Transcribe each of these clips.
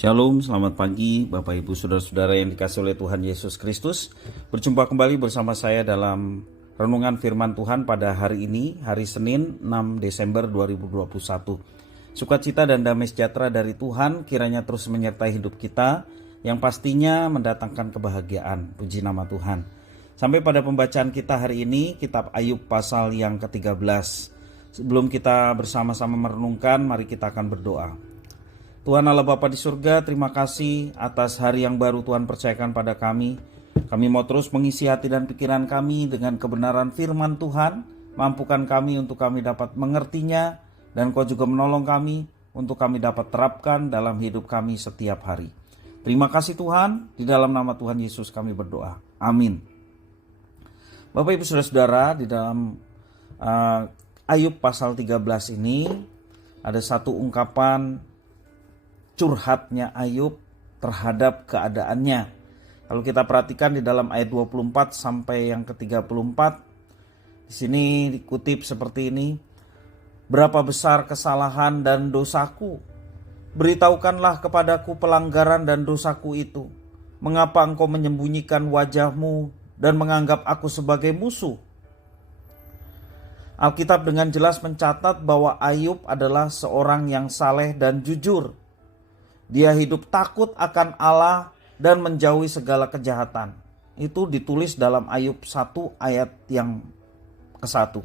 Shalom, selamat pagi Bapak Ibu Saudara-saudara yang dikasihi oleh Tuhan Yesus Kristus. Berjumpa kembali bersama saya dalam renungan firman Tuhan pada hari ini, hari Senin 6 Desember 2021. Sukacita dan damai sejahtera dari Tuhan kiranya terus menyertai hidup kita, yang pastinya mendatangkan kebahagiaan. Puji nama Tuhan. Sampai pada pembacaan kita hari ini, kitab Ayub pasal yang ke-13. Sebelum kita bersama-sama merenungkan, mari kita akan berdoa. Tuhan Allah Bapa di surga, terima kasih atas hari yang baru Tuhan percayakan pada kami. Kami mau terus mengisi hati dan pikiran kami dengan kebenaran firman Tuhan. Mampukan kami untuk kami dapat mengertinya, dan Kau juga menolong kami untuk kami dapat terapkan dalam hidup kami setiap hari. Terima kasih Tuhan, di dalam nama Tuhan Yesus kami berdoa. Amin. Bapak Ibu Saudara-saudara, di dalam Ayub pasal 13 ini ada satu ungkapan curhatnya Ayub terhadap keadaannya. Kalau kita perhatikan di dalam ayat 24 sampai yang ke-34, di sini dikutip seperti ini. Berapa besar kesalahan dan dosaku? Beritahukanlah kepadaku pelanggaran dan dosaku itu. Mengapa engkau menyembunyikan wajahmu dan menganggap aku sebagai musuh? Alkitab dengan jelas mencatat bahwa Ayub adalah seorang yang saleh dan jujur. Dia hidup takut akan Allah dan menjauhi segala kejahatan. Itu ditulis dalam Ayub 1 ayat yang ke-1.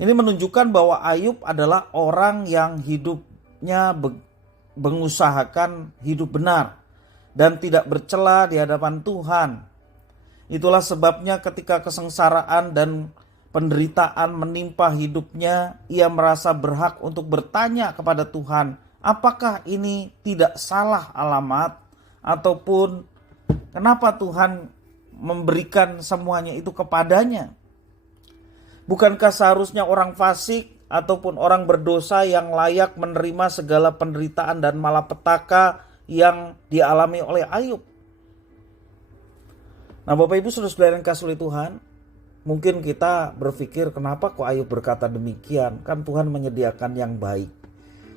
Ini menunjukkan bahwa Ayub adalah orang yang hidupnya mengusahakan hidup benar dan tidak bercela di hadapan Tuhan. Itulah sebabnya ketika kesengsaraan dan penderitaan menimpa hidupnya, ia merasa berhak untuk bertanya kepada Tuhan, apakah ini tidak salah alamat, ataupun kenapa Tuhan memberikan semuanya itu kepadanya? Bukankah seharusnya orang fasik ataupun orang berdosa yang layak menerima segala penderitaan dan malapetaka yang dialami oleh Ayub? Nah, Bapak Ibu Saudara-saudara yang kasih oleh Tuhan, mungkin kita berpikir kenapa kok Ayub berkata demikian? Kan Tuhan menyediakan yang baik.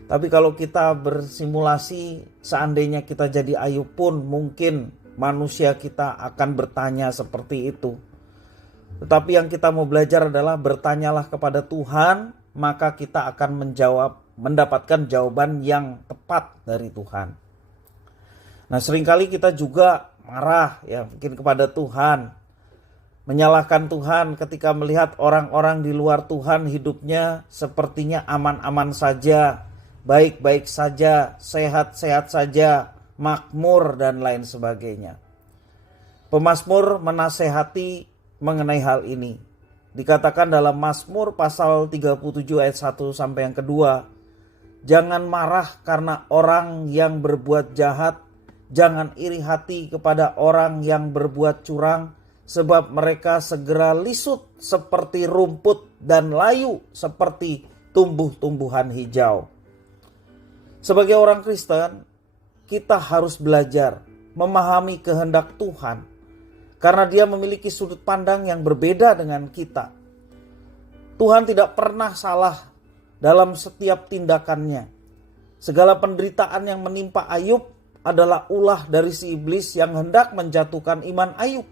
Tapi kalau kita bersimulasi, seandainya kita jadi Ayub pun mungkin manusia kita akan bertanya seperti itu. Tetapi yang kita mau belajar adalah bertanyalah kepada Tuhan, maka kita akan mendapatkan jawaban yang tepat dari Tuhan. Nah, seringkali kita juga marah ya mungkin kepada Tuhan, menyalahkan Tuhan ketika melihat orang-orang di luar Tuhan hidupnya sepertinya aman-aman saja, baik-baik saja, sehat-sehat saja, makmur dan lain sebagainya. Pemazmur menasehati mengenai hal ini. Dikatakan dalam Mazmur pasal 37 ayat 1 sampai yang kedua, jangan marah karena orang yang berbuat jahat, jangan iri hati kepada orang yang berbuat curang, sebab mereka segera lisut seperti rumput dan layu seperti tumbuh-tumbuhan hijau. Sebagai orang Kristen, kita harus belajar memahami kehendak Tuhan, karena Dia memiliki sudut pandang yang berbeda dengan kita. Tuhan tidak pernah salah dalam setiap tindakannya. Segala penderitaan yang menimpa Ayub adalah ulah dari si iblis yang hendak menjatuhkan iman Ayub.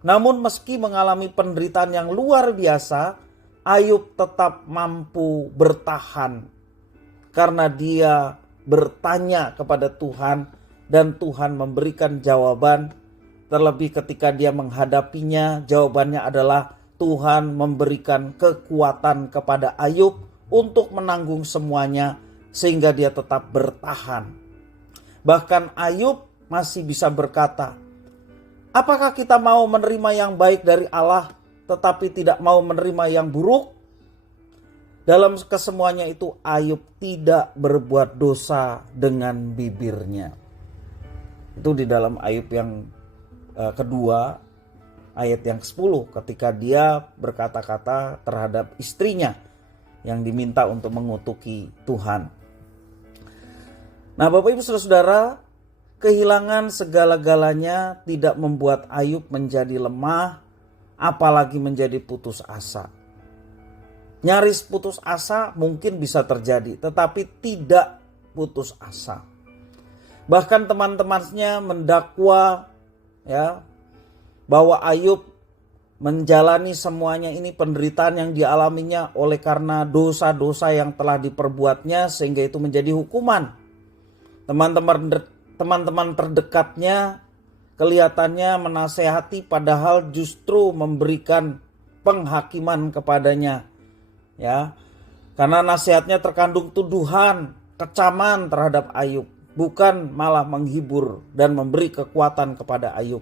Namun meski mengalami penderitaan yang luar biasa, Ayub tetap mampu bertahan karena dia bertanya kepada Tuhan dan Tuhan memberikan jawaban. Terlebih ketika dia menghadapinya, jawabannya adalah Tuhan memberikan kekuatan kepada Ayub untuk menanggung semuanya sehingga dia tetap bertahan. Bahkan Ayub masih bisa berkata, apakah kita mau menerima yang baik dari Allah tetapi tidak mau menerima yang buruk? Dalam kesemuanya itu Ayub tidak berbuat dosa dengan bibirnya. Itu di dalam Ayub yang kedua ayat yang ke-10, ketika dia berkata-kata terhadap istrinya yang diminta untuk mengutuki Tuhan. Nah, Bapak Ibu Saudara-saudara, kehilangan segala-galanya tidak membuat Ayub menjadi lemah, apalagi menjadi putus asa. Nyaris putus asa mungkin bisa terjadi, tetapi tidak putus asa. Bahkan teman-temannya mendakwa ya bahwa Ayub menjalani semuanya ini, penderitaan yang dialaminya oleh karena dosa-dosa yang telah diperbuatnya, sehingga itu menjadi hukuman. Teman-teman terdekatnya kelihatannya menasehati, padahal justru memberikan penghakiman kepadanya. Ya, karena nasihatnya terkandung tuduhan, kecaman terhadap Ayub, bukan malah menghibur dan memberi kekuatan kepada Ayub.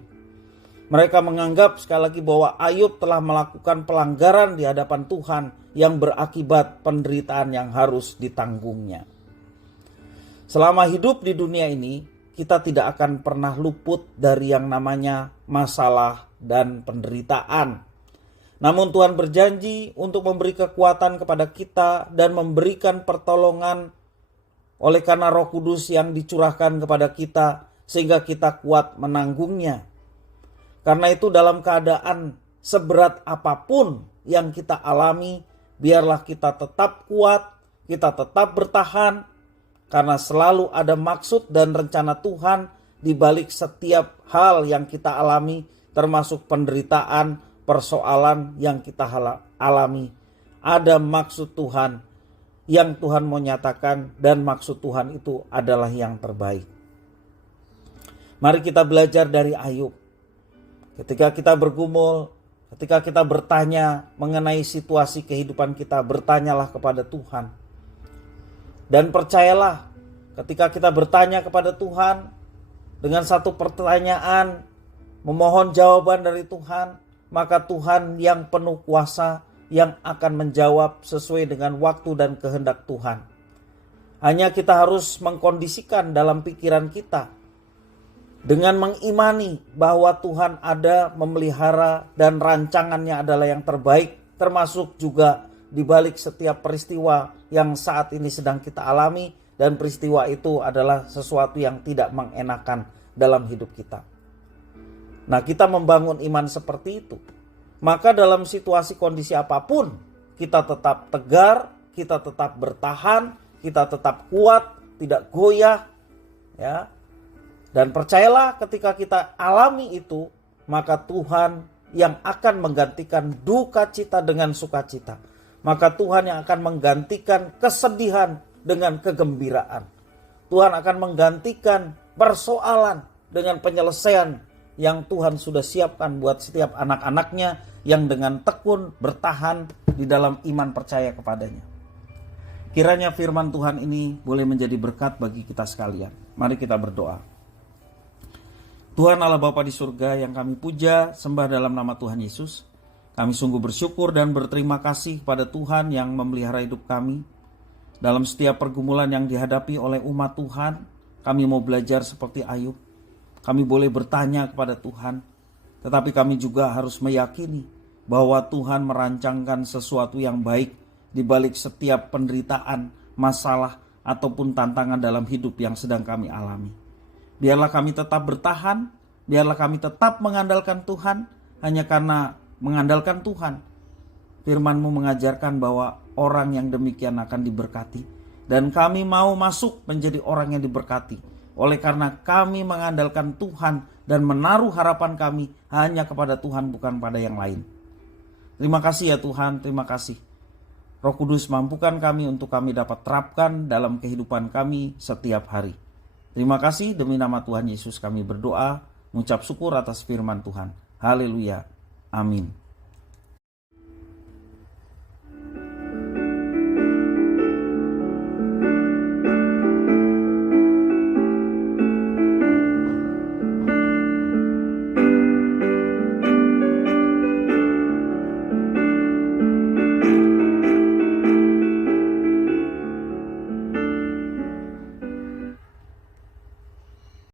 Mereka menganggap sekali lagi bahwa Ayub telah melakukan pelanggaran di hadapan Tuhan yang berakibat penderitaan yang harus ditanggungnya. Selama hidup di dunia ini, kita tidak akan pernah luput dari yang namanya masalah dan penderitaan. Namun Tuhan berjanji untuk memberi kekuatan kepada kita dan memberikan pertolongan oleh karena Roh Kudus yang dicurahkan kepada kita, sehingga kita kuat menanggungnya. Karena itu dalam keadaan seberat apapun yang kita alami, biarlah kita tetap kuat, kita tetap bertahan, karena selalu ada maksud dan rencana Tuhan di balik setiap hal yang kita alami, termasuk penderitaan, persoalan yang kita alami. Ada maksud Tuhan yang Tuhan mau nyatakan, dan maksud Tuhan itu adalah yang terbaik. Mari kita belajar dari Ayub. Ketika kita bergumul, ketika kita bertanya mengenai situasi kehidupan kita, bertanyalah kepada Tuhan. Dan percayalah, ketika kita bertanya kepada Tuhan dengan satu pertanyaan, memohon jawaban dari Tuhan, maka Tuhan yang penuh kuasa yang akan menjawab sesuai dengan waktu dan kehendak Tuhan. Hanya kita harus mengkondisikan dalam pikiran kita dengan mengimani bahwa Tuhan ada, memelihara, dan rancangannya adalah yang terbaik, termasuk juga di balik setiap peristiwa yang saat ini sedang kita alami, dan peristiwa itu adalah sesuatu yang tidak mengenakan dalam hidup kita. Nah, kita membangun iman seperti itu, maka dalam situasi kondisi apapun kita tetap tegar, kita tetap bertahan, kita tetap kuat, tidak goyah, ya. Dan percayalah, ketika kita alami itu, maka Tuhan yang akan menggantikan duka cita dengan sukacita. Maka Tuhan yang akan menggantikan kesedihan dengan kegembiraan. Tuhan akan menggantikan persoalan dengan penyelesaian yang Tuhan sudah siapkan buat setiap anak-anaknya yang dengan tekun bertahan di dalam iman percaya kepadanya. Kiranya firman Tuhan ini boleh menjadi berkat bagi kita sekalian. Mari kita berdoa. Tuhan Allah Bapa di surga yang kami puja, sembah dalam nama Tuhan Yesus. Kami sungguh bersyukur dan berterima kasih kepada Tuhan yang memelihara hidup kami. Dalam setiap pergumulan yang dihadapi oleh umat Tuhan, kami mau belajar seperti Ayub. Kami boleh bertanya kepada Tuhan, tetapi kami juga harus meyakini bahwa Tuhan merancangkan sesuatu yang baik di balik setiap penderitaan, masalah, ataupun tantangan dalam hidup yang sedang kami alami. Biarlah kami tetap bertahan, biarlah kami tetap mengandalkan Tuhan, hanya karena mengandalkan Tuhan. Firman-Mu mengajarkan bahwa orang yang demikian akan diberkati, dan kami mau masuk menjadi orang yang diberkati. Oleh karena kami mengandalkan Tuhan dan menaruh harapan kami hanya kepada Tuhan, bukan pada yang lain. Terima kasih ya Tuhan, terima kasih. Roh Kudus, mampukan kami untuk kami dapat terapkan dalam kehidupan kami setiap hari. Terima kasih, demi nama Tuhan Yesus kami berdoa, mengucap syukur atas firman Tuhan. Haleluya. Amin.